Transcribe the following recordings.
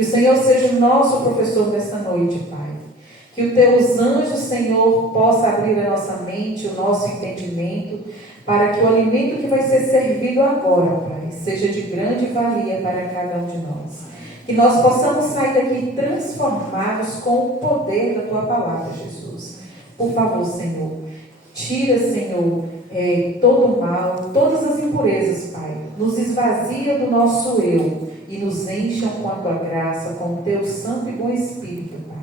Que o Senhor seja o nosso professor nessa noite, Pai. Que os teus anjos, Senhor, possa abrir a nossa mente, o nosso entendimento, para que o alimento que vai ser servido agora, Pai, seja de grande valia para cada um de nós. Que nós possamos sair daqui transformados com o poder da Tua palavra, Jesus. Por favor, Senhor, tira, Senhor, todo o mal, todas as impurezas, Pai. Nos esvazia do nosso eu e nos encham com a Tua graça, com o Teu Santo e Bom Espírito, Pai.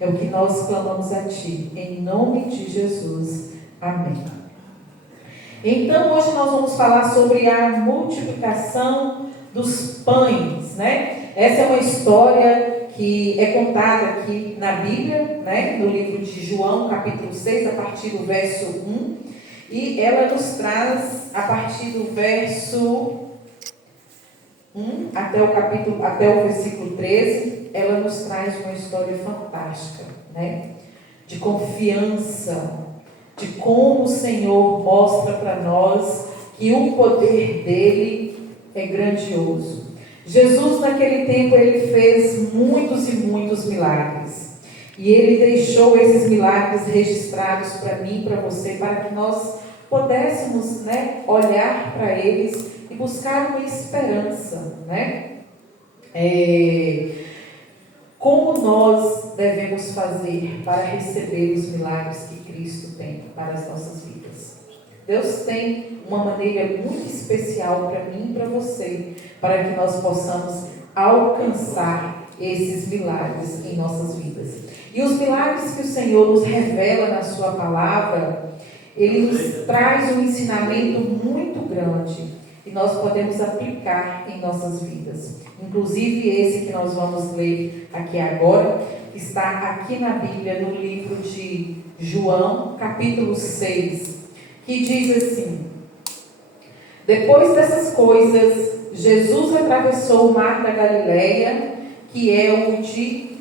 É o que nós clamamos a Ti, em nome de Jesus. Amém. Então, hoje nós vamos falar sobre a multiplicação dos pães, né? Essa é uma história que é contada aqui na Bíblia, né? No livro de João, capítulo 6, a partir do verso 1. E ela nos traz, a partir do verso 1 até o versículo 13, ela nos traz uma história fantástica, né? De confiança, de como o Senhor mostra para nós que o poder dele é grandioso. Jesus, naquele tempo, ele fez muitos e muitos milagres. E ele deixou esses milagres registrados para mim e para você, para que nós pudéssemos, né, olhar para eles e buscar uma esperança, né? Como nós devemos fazer para receber os milagres que Cristo tem para as nossas vidas? Deus tem uma maneira muito especial para mim e para você, para que nós possamos alcançar esses milagres em nossas vidas. E os milagres que o Senhor nos revela na sua palavra, Ele nos traz um ensinamento muito grande e nós podemos aplicar em nossas vidas. Inclusive esse que nós vamos ler aqui agora, está aqui na Bíblia, no livro de João, capítulo 6, que diz assim: depois dessas coisas, Jesus atravessou o mar da Galileia, que é o de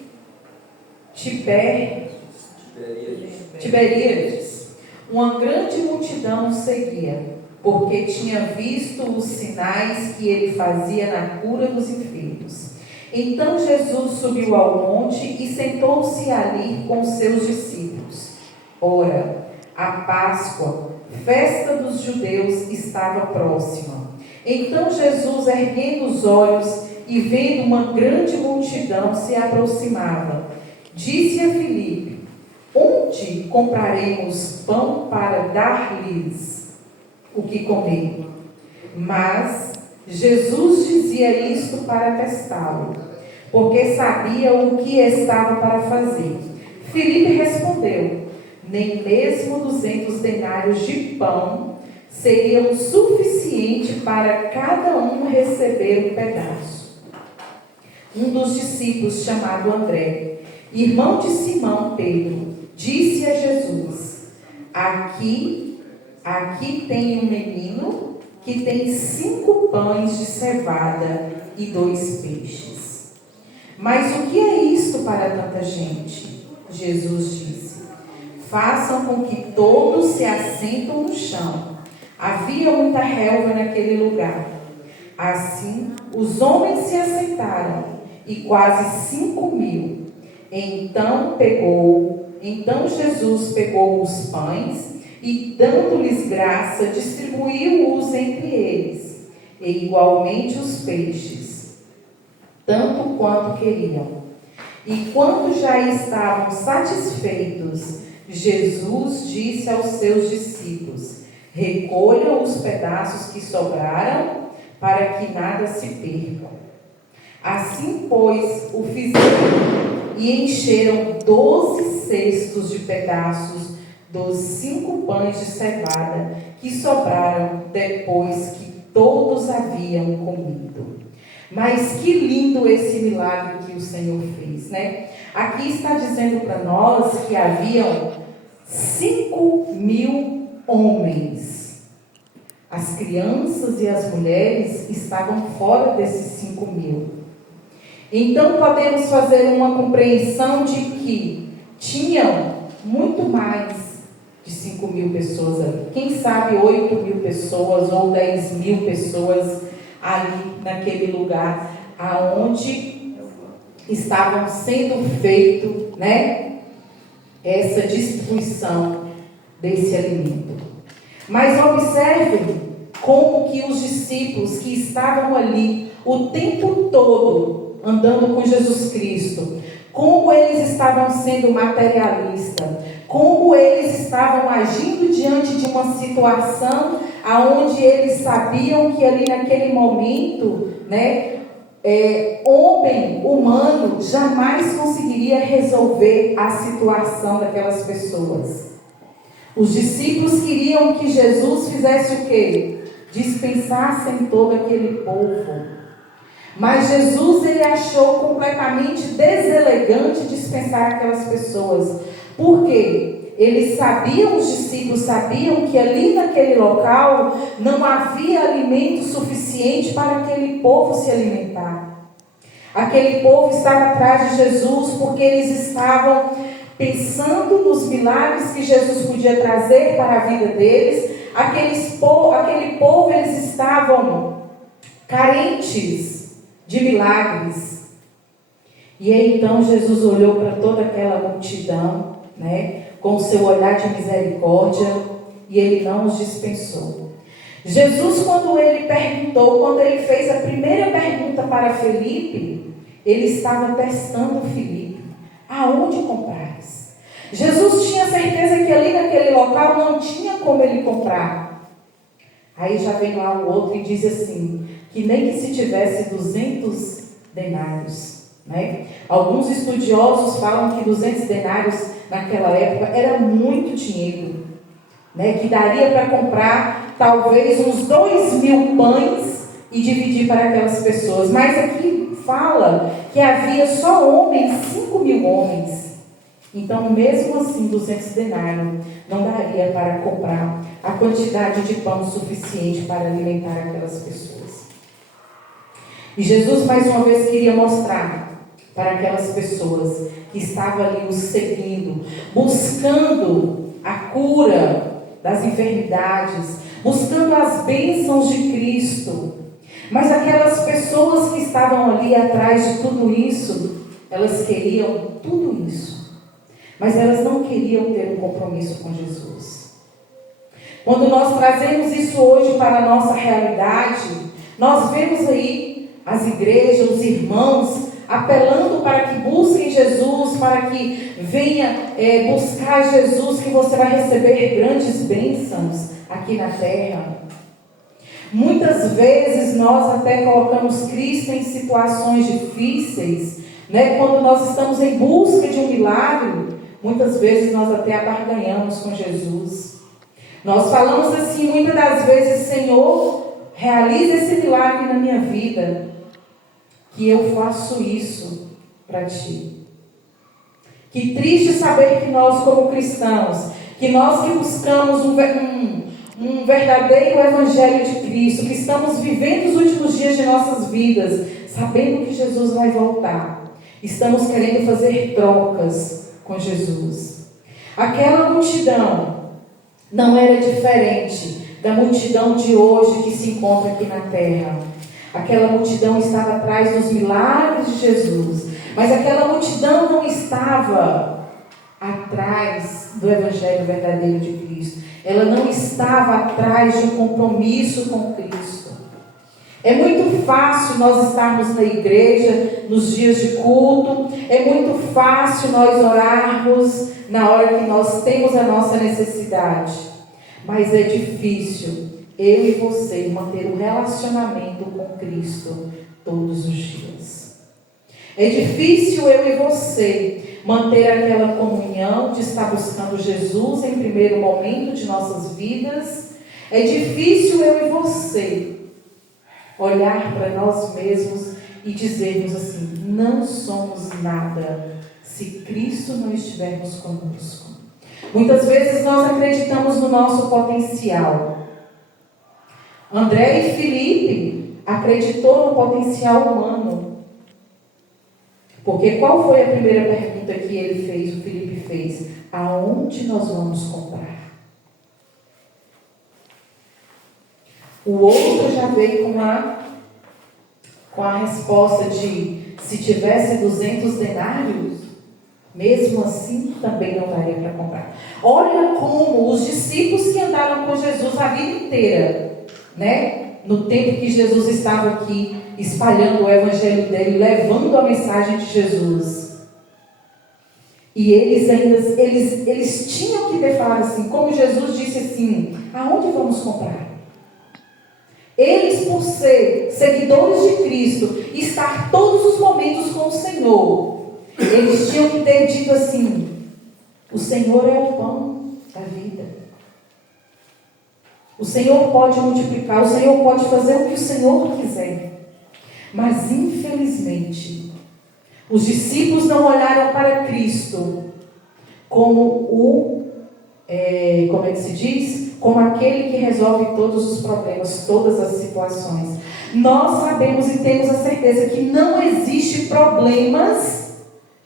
Tiberíades. Uma grande multidão o seguia, porque tinha visto os sinais que ele fazia na cura dos enfermos. Então Jesus subiu ao monte e sentou-se ali com seus discípulos. Ora, a Páscoa, festa dos judeus, estava próxima. Então Jesus, erguendo os olhos e vendo uma grande multidão se aproximava, disse a Filipe: onde compraremos pão para dar-lhes o que comer? Mas Jesus dizia isto para testá-lo, porque sabia o que estava para fazer. Filipe respondeu: nem mesmo 200 denários de pão seriam suficiente para cada um receber um pedaço. Um dos discípulos, chamado André, irmão de Simão Pedro, disse a Jesus: Aqui tem um menino que tem 5 pães de cevada e 2 peixes. Mas o que é isto para tanta gente? Jesus disse: façam com que todos se assentam no chão. Havia muita relva naquele lugar. Assim, os homens se assentaram, e quase 5.000. Então Jesus pegou os pães e, dando-lhes graça, distribuiu-os entre eles, e igualmente os peixes, tanto quanto queriam. E quando já estavam satisfeitos, Jesus disse aos seus discípulos: recolham os pedaços que sobraram, para que nada se perca. Assim, pois, o fizeram, e encheram 12 cestos de pedaços dos 5 pães de cevada que sobraram depois que todos haviam comido. Mas que lindo esse milagre que o Senhor fez, né? Aqui está dizendo para nós que haviam 5.000 homens. As crianças e as mulheres estavam fora desses 5.000. Então podemos fazer uma compreensão de que tinham muito mais de 5.000 pessoas ali. Quem sabe 8.000 pessoas ou 10.000 pessoas ali naquele lugar aonde estavam sendo feito, né, essa distribuição desse alimento. Mas observem como que os discípulos que estavam ali o tempo todo andando com Jesus Cristo, como eles estavam sendo materialistas, como eles estavam agindo diante de uma situação aonde eles sabiam que ali naquele momento, né, homem humano jamais conseguiria resolver a situação daquelas pessoas. Os discípulos queriam que Jesus fizesse o quê? Dispensassem todo aquele povo. Mas Jesus, ele achou completamente deselegante dispensar aquelas pessoas. Por quê? Eles sabiam, os discípulos sabiam que ali naquele local não havia alimento suficiente para aquele povo se alimentar. Aquele povo estava atrás de Jesus porque eles estavam pensando nos milagres que Jesus podia trazer para a vida deles. Aquele povo, eles estavam carentes de milagres. E aí então Jesus olhou para toda aquela multidão, né, com o seu olhar de misericórdia, e ele não os dispensou. Jesus, quando ele fez a primeira pergunta para Felipe, ele estava testando Felipe. Aonde comprares? Jesus tinha certeza que ali naquele local não tinha como ele comprar. Aí já vem lá o outro e diz assim, que nem que se tivesse 200 denários. Né? Alguns estudiosos falam que 200 denários naquela época era muito dinheiro. Né? Que daria para comprar talvez uns 2.000 pães e dividir para aquelas pessoas. Mas aqui fala que havia só homens, 5.000 homens. Então, mesmo assim, 200 denários não daria para comprar a quantidade de pão suficiente para alimentar aquelas pessoas. E Jesus, mais uma vez, queria mostrar para aquelas pessoas que estavam ali o seguindo, buscando a cura das enfermidades, buscando as bênçãos de Cristo. Mas aquelas pessoas que estavam ali atrás de tudo isso, elas queriam tudo isso, mas elas não queriam ter um compromisso com Jesus. Quando nós trazemos isso hoje para a nossa realidade, nós vemos aí as igrejas, os irmãos, apelando para que busquem Jesus, para que venha buscar Jesus, que você vai receber grandes bênçãos aqui na terra. Muitas vezes nós até colocamos Cristo em situações difíceis, né? Quando nós estamos em busca de um milagre, muitas vezes nós até abarganhamos com Jesus. Nós falamos assim muitas das vezes, Senhor, realize esse milagre na minha vida, que eu faço isso para Ti. Que triste saber que nós como cristãos, que nós que buscamos um verdadeiro evangelho de Cristo, que estamos vivendo os últimos dias de nossas vidas, sabendo que Jesus vai voltar, estamos querendo fazer trocas com Jesus. Aquela multidão não era diferente da multidão de hoje que se encontra aqui na terra. Aquela multidão estava atrás dos milagres de Jesus, mas aquela multidão não estava atrás do evangelho verdadeiro de Cristo. Ela não estava atrás de um compromisso com Cristo. É muito fácil nós estarmos na igreja nos dias de culto, é muito fácil nós orarmos na hora que nós temos a nossa necessidade, mas é difícil eu e você manter um relacionamento com Cristo todos os dias. É difícil eu e você manter aquela comunhão de estar buscando Jesus em primeiro momento de nossas vidas. É difícil eu e você olhar para nós mesmos e dizermos assim: não somos nada se Cristo não estivermos conosco. Muitas vezes nós acreditamos no nosso potencial. André e Felipe acreditou no potencial humano. Porque qual foi a primeira pergunta que ele fez, o Felipe fez? Aonde nós vamos comprar? O outro já veio com a resposta de se tivesse 200 denários, mesmo assim também não daria para comprar. Olha como os discípulos que andaram com Jesus a vida inteira, né? No tempo que Jesus estava aqui, espalhando o evangelho dele, levando a mensagem de Jesus. E eles tinham que ter falado assim, como Jesus disse assim, aonde vamos comprar? Eles, por ser seguidores de Cristo, estar todos os momentos com o Senhor, eles tinham que ter dito assim, o Senhor é o pão da vida. O Senhor pode multiplicar, o Senhor pode fazer o que o Senhor quiser. Mas, infelizmente, os discípulos não olharam para Cristo como como é que se diz? Como aquele que resolve todos os problemas, todas as situações. Nós sabemos e temos a certeza que não existe problemas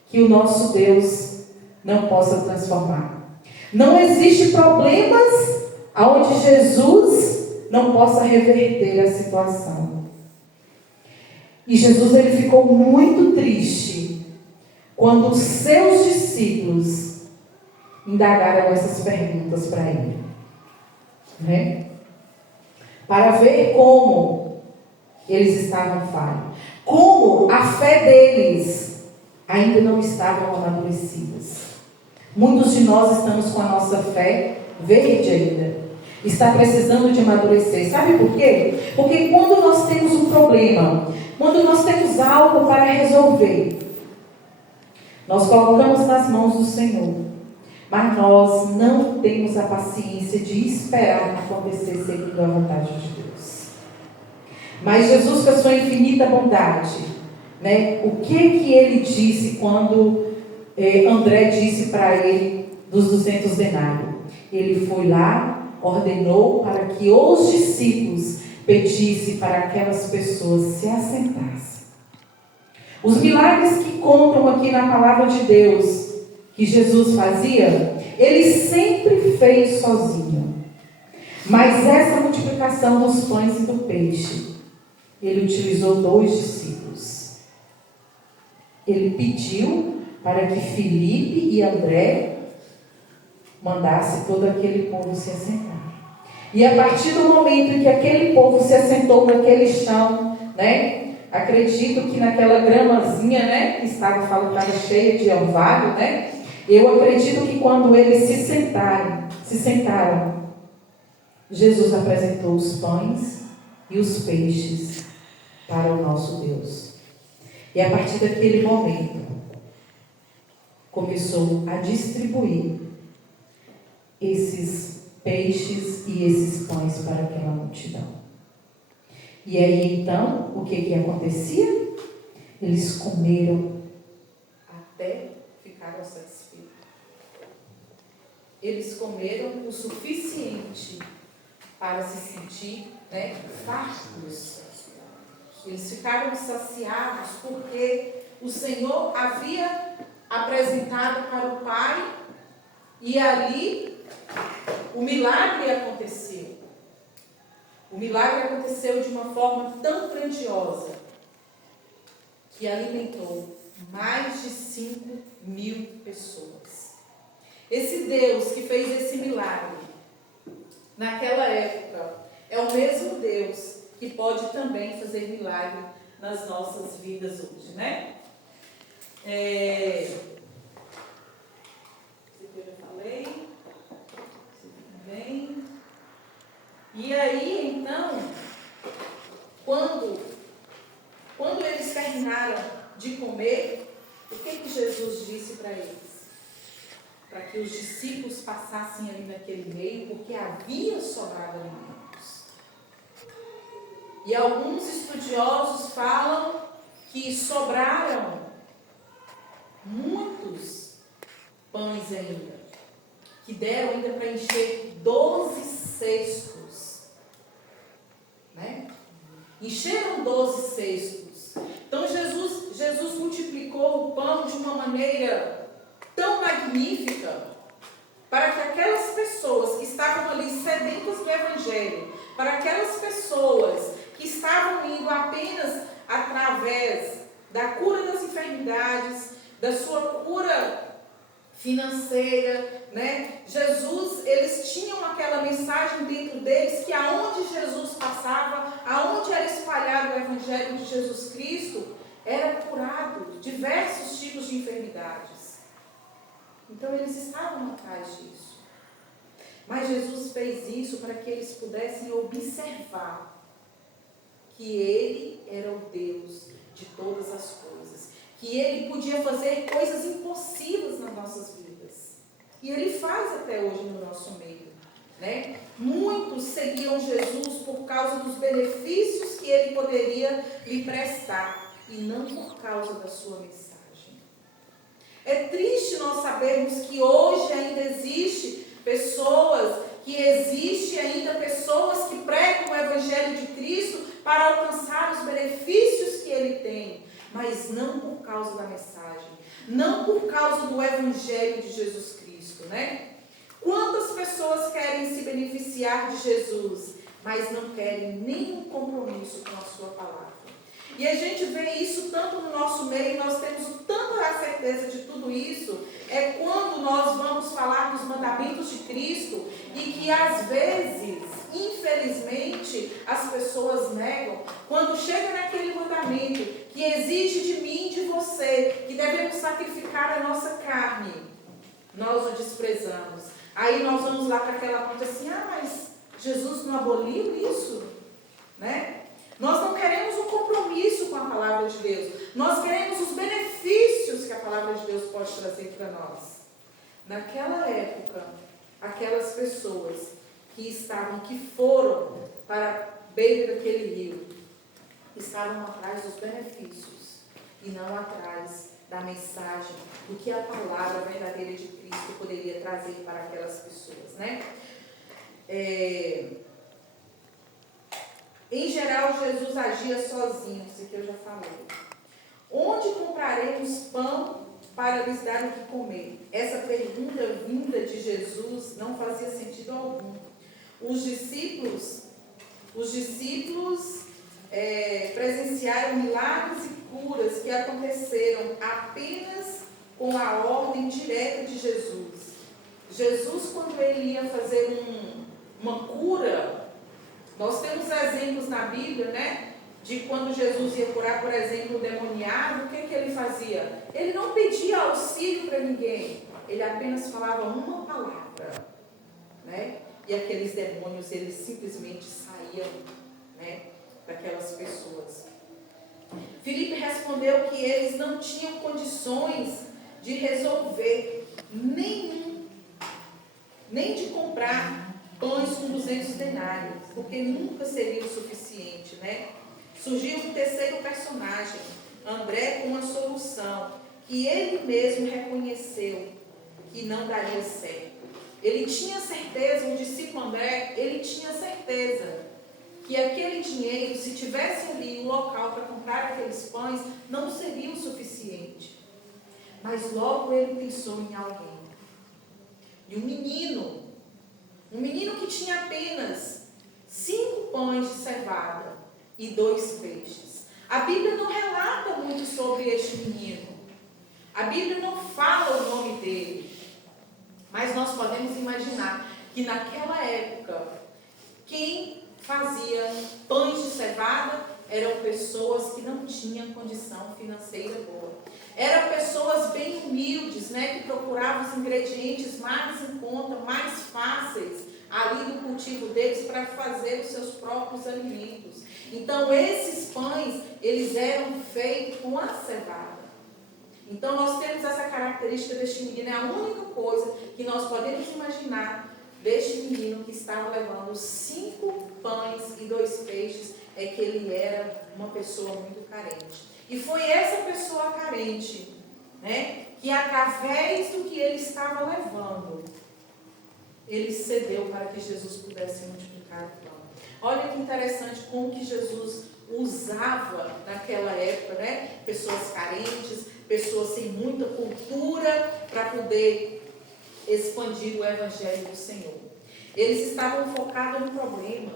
que o nosso Deus não possa transformar. Não existe problemas aonde Jesus não possa reverter a situação. E Jesus ele ficou muito triste quando os seus discípulos indagaram essas perguntas para ele, né? Para ver como eles estavam falhos, como a fé deles ainda não estavam amadurecidas. Muitos de nós estamos com a nossa fé verde ainda, está precisando de amadurecer. Sabe por quê? Porque quando nós temos um problema, quando nós temos algo para resolver, nós colocamos nas mãos do Senhor. Mas nós não temos a paciência de esperar acontecer segundo a vontade de Deus. Mas Jesus, com a sua infinita bondade, né, o que ele disse quando André disse para ele dos 200 denários? Ele foi lá, ordenou para que os discípulos pedissem para aquelas pessoas se assentassem. Os milagres que contam aqui na palavra de Deus, que Jesus fazia, ele sempre fez sozinho. Mas essa multiplicação dos pães e do peixe, ele utilizou 2 discípulos. Ele pediu para que Filipe e André mandassem todo aquele povo se assentar. E a partir do momento em que aquele povo se assentou naquele chão, né? Acredito que naquela gramazinha, né? Que estava cheia de orvalho, né? Eu acredito que quando eles se sentaram, Jesus apresentou os pães e os peixes para o nosso Deus. E a partir daquele momento, começou a distribuir esses peixes e esses pães para aquela multidão. E aí então, o que acontecia? Eles comeram até ficaram satisfeitos. Eles comeram o suficiente para se sentir, né, fartos. Eles ficaram saciados porque o Senhor havia apresentado para o Pai e ali o milagre aconteceu. O milagre aconteceu de uma forma tão grandiosa que alimentou mais de 5.000 pessoas. Esse Deus que fez esse milagre naquela época é o mesmo Deus que pode também fazer milagre nas nossas vidas hoje, né? Eu já falei. Bem. E aí, então, quando eles terminaram de comer, o que Jesus disse para eles? Para que os discípulos passassem ali naquele meio, porque havia sobrado alimentos. E alguns estudiosos falam que sobraram muitos pães ainda, que deram ainda para encher 12 cestos. Né? Encheram 12 cestos. Então Jesus multiplicou o pão de uma maneira tão magnífica, para que aquelas pessoas que estavam ali sedentas do Evangelho, para aquelas pessoas que estavam indo apenas através da cura das enfermidades, da sua cura financeira, né? Jesus, eles tinham aquela mensagem dentro deles que aonde Jesus passava, aonde era espalhado o Evangelho de Jesus Cristo, era curado diversos tipos de enfermidades. Então eles estavam atrás disso. Mas Jesus fez isso para que eles pudessem observar que Ele era o Deus de todas as coisas, que Ele podia fazer coisas impossíveis nas nossas vidas. E Ele faz até hoje no nosso meio, né? Muitos seguiam Jesus por causa dos benefícios que Ele poderia lhe prestar, e não por causa da sua mensagem. É triste nós sabermos que hoje ainda existe pessoas que pregam o Evangelho de Cristo para alcançar os benefícios que Ele tem, mas não por causa da mensagem, não por causa do Evangelho de Jesus Cristo, né? Quantas pessoas querem se beneficiar de Jesus, mas não querem nenhum compromisso com a sua palavra? E a gente vê isso tanto no nosso meio, nós temos tanta a certeza de tudo isso, é quando nós vamos falar dos mandamentos de Cristo, e que às vezes, infelizmente, as pessoas negam, quando chega naquele mandamento, que exige de mim e de você, que devemos sacrificar a nossa carne, nós o desprezamos. Aí nós vamos lá para aquela parte assim, mas Jesus não aboliu isso? Né? Nós não queremos um compromisso com a palavra de Deus. Nós queremos os benefícios que a palavra de Deus pode trazer para nós. Naquela época, aquelas pessoas que foram para a beira daquele rio, estavam atrás dos benefícios e não atrás da mensagem, do que a palavra verdadeira de Cristo poderia trazer para aquelas pessoas, né? Em geral, Jesus agia sozinho, isso aqui eu já falei. Onde compraremos pão para lhes dar o que comer? Essa pergunta vinda de Jesus não fazia sentido algum. Os discípulos presenciaram milagres e curas que aconteceram apenas com a ordem direta de Jesus. Jesus, quando ele ia fazer uma cura, nós temos exemplos na Bíblia, né? De quando Jesus ia curar, por exemplo, o demoniado, o que ele fazia? Ele não pedia auxílio para ninguém, ele apenas falava uma palavra, né? E aqueles demônios, eles simplesmente saíam, né, daquelas pessoas. Filipe respondeu que eles não tinham condições de resolver nem de comprar pães com 200 denários, porque nunca seria o suficiente, né? Surgiu um terceiro personagem, André, com uma solução que ele mesmo reconheceu que não daria certo. Ele tinha certeza, o discípulo André, ele tinha certeza que aquele dinheiro, se tivesse ali um local para comprar aqueles pães, não seria o suficiente. Mas logo ele pensou em alguém. E um menino que tinha apenas 5 pães de cevada e 2 peixes. A Bíblia não relata muito sobre este menino. A Bíblia não fala o nome dele. Mas nós podemos imaginar que naquela época, quem fazia pães de cevada eram pessoas que não tinham condição financeira boa. Eram pessoas bem humildes, né, que procuravam os ingredientes mais em conta, mais fáceis ali no cultivo deles para fazer os seus próprios alimentos. Então esses pães, eles eram feitos com a cevada. Então nós temos essa característica deste menino, é a única coisa que nós podemos imaginar deste menino que estava levando 5 pães e 2 peixes, é que ele era uma pessoa muito carente. E foi essa pessoa carente, né, que através do que ele estava levando, ele cedeu para que Jesus pudesse multiplicar o pão. Olha que interessante como que Jesus usava naquela época, né, pessoas carentes, pessoas sem muita cultura, para poder expandir o Evangelho do Senhor. Eles estavam focados no problema.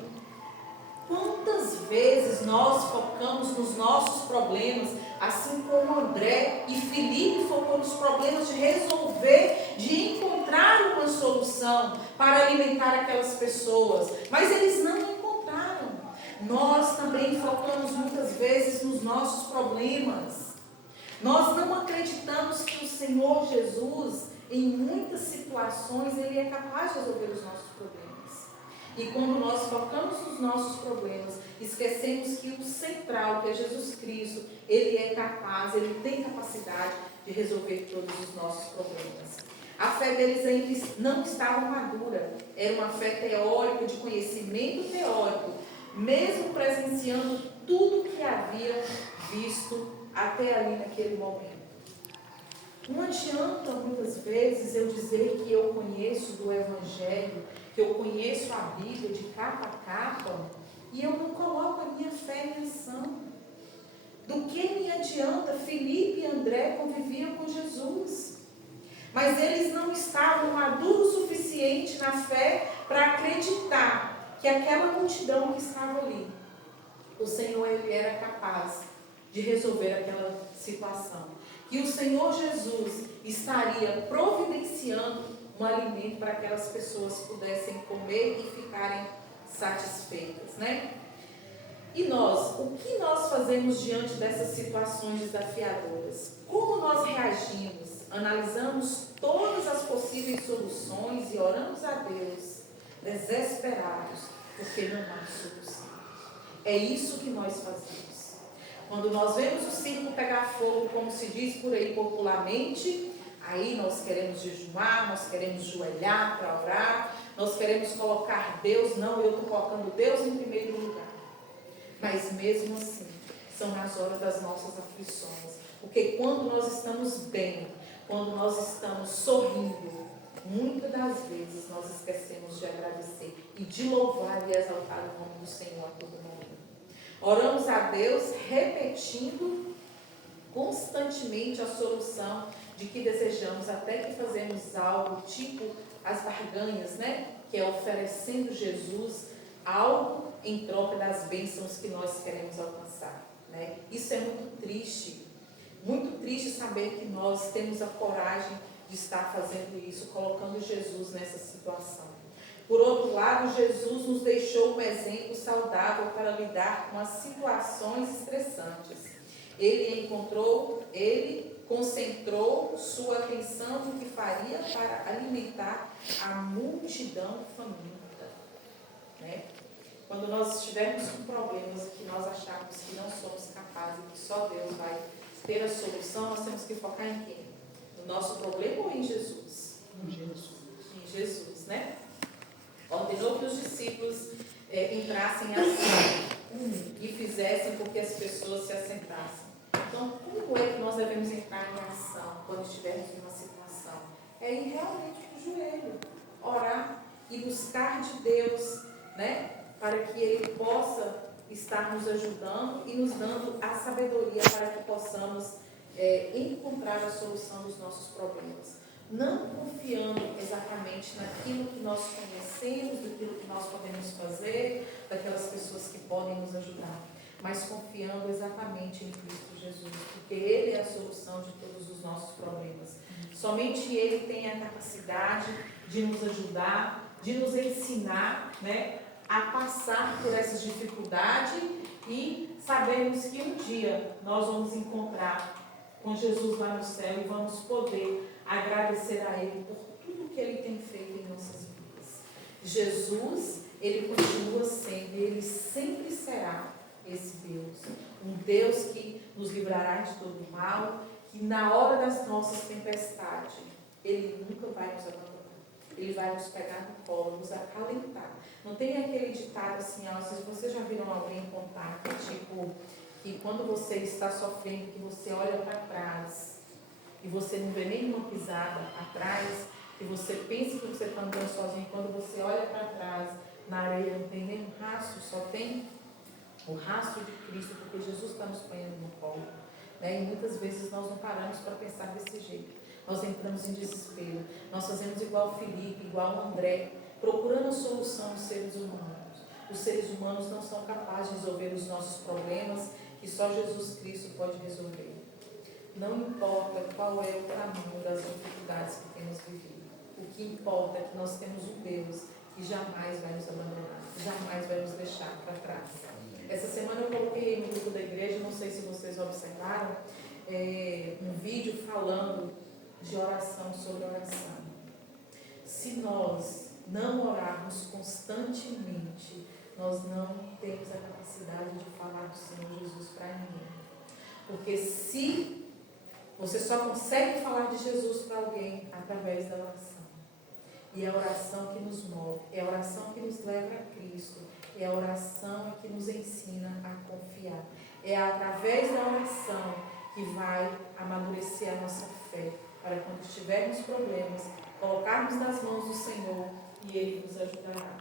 Quantas vezes nós focamos nos nossos problemas, assim como André e Felipe focou nos problemas de resolver, de encontrar uma solução para alimentar aquelas pessoas, mas eles não encontraram. Nós também focamos muitas vezes nos nossos problemas. Nós não acreditamos que o Senhor Jesus, em muitas situações, Ele é capaz de resolver os nossos problemas. E quando nós focamos nos nossos problemas, esquecemos que o central, que é Jesus Cristo, Ele é capaz, Ele tem capacidade de resolver todos os nossos problemas. A fé deles ainda não estava madura, era uma fé teórica, de conhecimento teórico, mesmo presenciando tudo que haviam visto até ali naquele momento. Não adianta muitas vezes eu dizer que eu conheço do Evangelho, que eu conheço a Bíblia de capa a capa, e eu não coloco a minha fé em ação. Do que me adianta? Felipe e André conviviam com Jesus, mas eles não estavam maduros o suficiente na fé para acreditar que aquela multidão que estava ali, o Senhor, Ele era capaz de resolver aquela situação. Que o Senhor Jesus estaria providenciando um alimento para que aquelas pessoas pudessem comer e ficarem satisfeitas, né? E nós, o que nós fazemos diante dessas situações desafiadoras? Como nós reagimos? Analisamos todas as possíveis soluções e oramos a Deus, desesperados, porque não há solução. É isso que nós fazemos. Quando nós vemos o circo pegar fogo, como se diz por aí popularmente, aí nós queremos jejuar, nós queremos joelhar para orar, nós queremos colocar Deus, não, eu estou colocando Deus em primeiro lugar. Mas mesmo assim, são nas horas das nossas aflições. Porque quando nós estamos bem, quando nós estamos sorrindo, muitas das vezes nós esquecemos de agradecer e de louvar e exaltar o nome do Senhor a todo momento. Oramos a Deus repetindo constantemente a solução de que desejamos, até que fazemos algo tipo as barganhas, né? Que é oferecendo Jesus algo em troca das bênçãos que nós queremos alcançar, né? Isso é muito triste saber que nós temos a coragem de estar fazendo isso, colocando Jesus nessa situação. Por outro lado, Jesus nos deixou um exemplo saudável para lidar com as situações estressantes. Ele concentrou sua atenção no que faria para alimentar a multidão faminta, né? Quando nós estivermos com problemas que nós acharmos que não somos capazes e que só Deus vai ter a solução, nós temos que focar em quem? No nosso problema ou em Jesus? Em Jesus. Em Jesus, né? Ordenou que os discípulos entrassem assim e fizessem com que as pessoas se assentassem. Então, como é que nós devemos entrar em ação quando estivermos em uma situação? É ir realmente para o joelho, orar e buscar de Deus, né? Para que Ele possa estar nos ajudando e nos dando a sabedoria para que possamos encontrar a solução dos nossos problemas. Não confiando exatamente naquilo que nós conhecemos, daquilo que nós podemos fazer, daquelas pessoas que podem nos ajudar, mas confiando exatamente em Cristo Jesus, porque Ele é a solução de todos os nossos problemas. Somente Ele tem a capacidade de nos ajudar, de nos ensinar, né, a passar por essas dificuldades e sabemos que um dia nós vamos encontrar com Jesus lá no céu e vamos poder agradecer a Ele por tudo que Ele tem feito em nossas vidas. Jesus, Ele continua sendo, Ele sempre será esse Deus. Um Deus que nos livrará de todo o mal, que na hora das nossas tempestades, Ele nunca vai nos abandonar. Ele vai nos pegar no colo, nos acalentar. Não tem aquele ditado assim, vocês já viram alguém contar que quando você está sofrendo, que você olha para trás e você não vê nenhuma pisada atrás, que você pensa que você está andando sozinho, quando você olha para trás, na areia não tem nenhum rastro, só tem o rastro de Cristo, porque Jesus está nos ponhando no colo, né? E muitas vezes nós não paramos para pensar desse jeito. Nós entramos em desespero, nós fazemos igual Felipe, igual André, procurando a solução dos seres humanos. Os seres humanos não são capazes de resolver os nossos problemas, que só Jesus Cristo pode resolver. Não importa qual é o tamanho das dificuldades que temos vivido. O que importa é que nós temos um Deus que jamais vai nos abandonar, jamais vai nos deixar para trás. Essa semana eu coloquei no grupo da igreja, não sei se vocês observaram, um vídeo falando de oração sobre oração. Se nós não orarmos constantemente, nós não temos a capacidade de falar do Senhor Jesus para ninguém. Porque se você só consegue falar de Jesus para alguém através da oração. E é a oração que nos move, é a oração que nos leva a Cristo, é a oração que nos ensina a confiar. É através da oração que vai amadurecer a nossa fé, para quando tivermos problemas, colocarmos nas mãos do Senhor e Ele nos ajudará.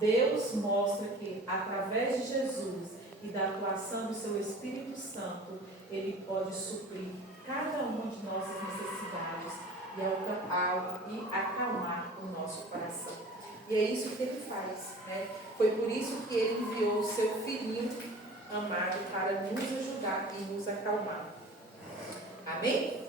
Deus mostra que através de Jesus e da atuação do seu Espírito Santo, Ele pode suprir cada uma de nossas necessidades e acalmar o nosso coração. E é isso que Ele faz, né? Foi por isso que Ele enviou o seu Filhinho amado para nos ajudar e nos acalmar. Amém?